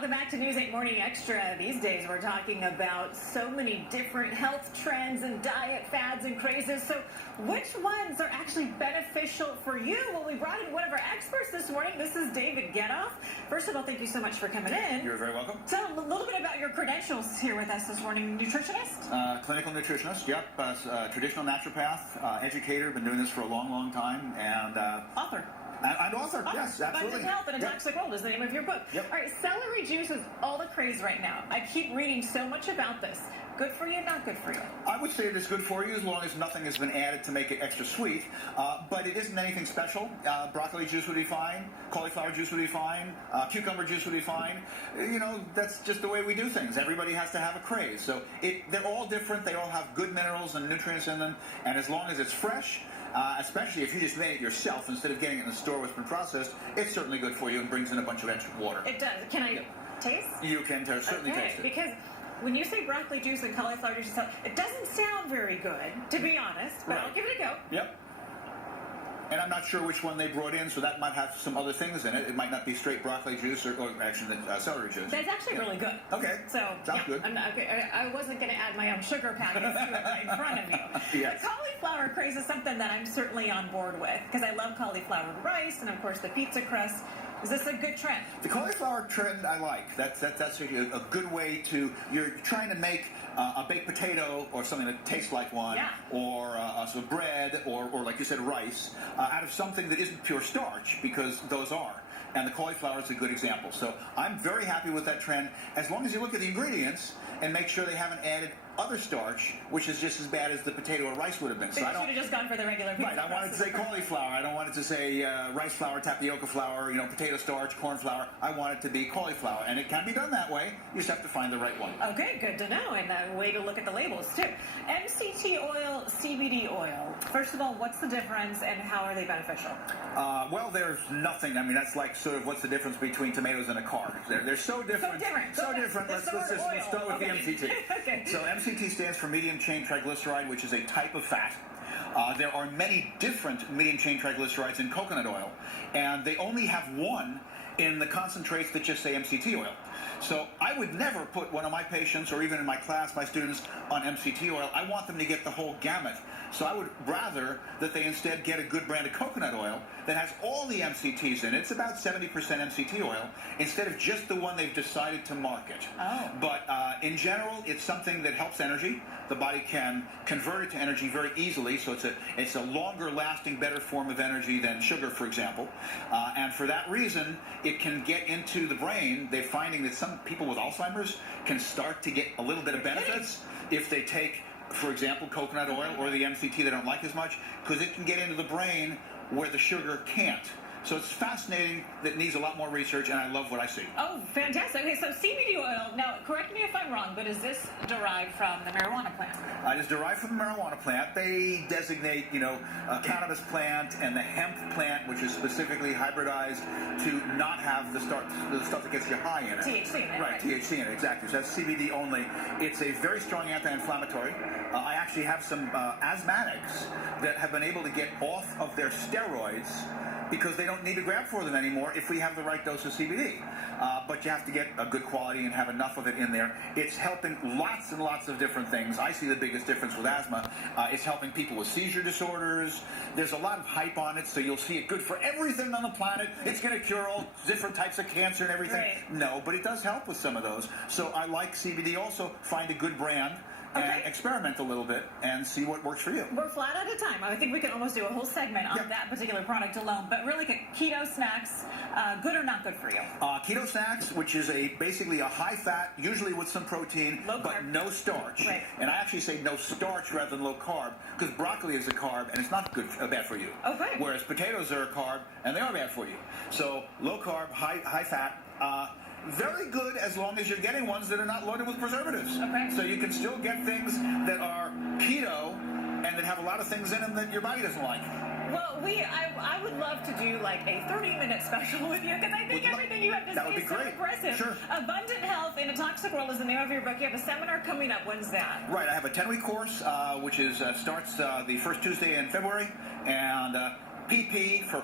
Welcome back to News 8 Morning Extra. These days we're talking about so many different health trends and diet fads and crazes. So which ones are actually beneficial for you? Well, we brought in one of our experts this morning. This is David Getoff. First of all, thank you so much for coming in. You're very welcome. Tell a little bit about your credentials here with us this morning. Nutritionist? Clinical nutritionist, yep. Traditional naturopath, educator, been doing this for a long, long time. And Author. And author, yes, absolutely. Abundant Health in a Toxic World is the name of your book. Yep. All right, celery juice is all the craze right now. I keep reading so much about this. Good for you, not good for you? I would say it is good for you as long as nothing has been added to make it extra sweet. But it isn't anything special. Broccoli juice would be fine. Cauliflower juice would be fine. Cucumber juice would be fine. You know, that's just the way we do things. Everybody has to have a craze. So they're all different. They all have good minerals and nutrients in them. And as long as it's fresh, especially if you just made it yourself instead of getting it in the store where it's been processed, it's certainly good for you and brings in a bunch of extra water. It does. Can I taste? You can certainly taste it. Because when you say broccoli juice and cauliflower juice, it doesn't sound very good, to be honest, but right. I'll give it a go. Yep. And I'm not sure which one they brought in, so that might have some other things in it. It might not be straight broccoli juice or actually celery juice. That's actually really good. Okay. So, sounds good. I wasn't going to add my own sugar packets to it right in front of you. Yes. The cauliflower craze is something that I'm certainly on board with because I love cauliflower rice and, of course, the pizza crust. Is this a good trend? The cauliflower trend I like. That's a good way to, you're trying to make a baked potato or something that tastes like one, or some bread, or like you said, rice, out of something that isn't pure starch, because those are. And the cauliflower is a good example. So I'm very happy with that trend, as long as you look at the ingredients and make sure they haven't added other starch, which is just as bad as the potato or rice would have been. So I should have just gone for the regular pizza. Right, I wanted to say cauliflower. I don't want it to say rice flour, tapioca flour, potato starch, corn flour. I want it to be cauliflower, and it can be done that way. You just have to find the right one. Okay, good to know, and a way to look at the labels, too. MCT oil, CBD oil. First of all, what's the difference, and how are they beneficial? Well, there's nothing. I mean, that's like sort of what's the difference between tomatoes and a car. They're so different. So different. Let's start with the MCT. Okay. So MCT stands for medium chain triglyceride, which is a type of fat. There are many different medium chain triglycerides in coconut oil, and they only have one in the concentrates that just say MCT oil. So I would never put one of my patients, or even in my class, my students, on MCT oil. I want them to get the whole gamut. So I would rather that they instead get a good brand of coconut oil that has all the MCTs in it. It's about 70% MCT oil, instead of just the one they've decided to market. Oh. But in general, it's something that helps energy. The body can convert it to energy very easily, so it's a longer lasting, better form of energy than sugar, for example. And for that reason, it can get into the brain. They're finding that some people with Alzheimer's can start to get a little bit of benefits if they take, for example, coconut oil or the MCT they don't like as much, because it can get into the brain where the sugar can't. So it's fascinating. That needs a lot more research, and I love what I see. Oh, fantastic. Okay, so CBD oil, now correct me if I'm wrong, but is this derived from the marijuana plant? It is derived from the marijuana plant. They designate, a cannabis plant and the hemp plant, which is specifically hybridized to not have the stuff that gets you high in it. THC in it. Right, THC in it, exactly. So that's CBD only. It's a very strong anti-inflammatory. I actually have some asthmatics that have been able to get off of their steroids because they don't need to grab for them anymore if we have the right dose of CBD. But you have to get a good quality and have enough of it in there. It's helping lots and lots of different things. I see the biggest difference with asthma. It's helping people with seizure disorders. There's a lot of hype on it, so you'll see it good for everything on the planet. It's going to cure all different types of cancer and everything. Right. No, but it does help with some of those. So I like CBD also. Find a good brand. And experiment a little bit and see what works for you. We're flat out of time. I think we can almost do a whole segment on that particular product alone. But really, keto snacks, good or not good for you? Keto snacks, which is basically a high fat, usually with some protein, but no starch. Right. And I actually say no starch rather than low carb, because broccoli is a carb and it's not bad for you. Okay. Whereas potatoes are a carb and they are bad for you. So low carb, high fat. Very good as long as you're getting ones that are not loaded with preservatives. Okay. So you can still get things that are keto and that have a lot of things in them that your body doesn't like. Well, I would love to do like a 30-minute special with you because I think everything you have to say is so impressive. Sure. Abundant Health in a Toxic World is the name of your book. You have a seminar coming up. When's that? Right. I have a 10-week course, which starts the first Tuesday in February, and PP for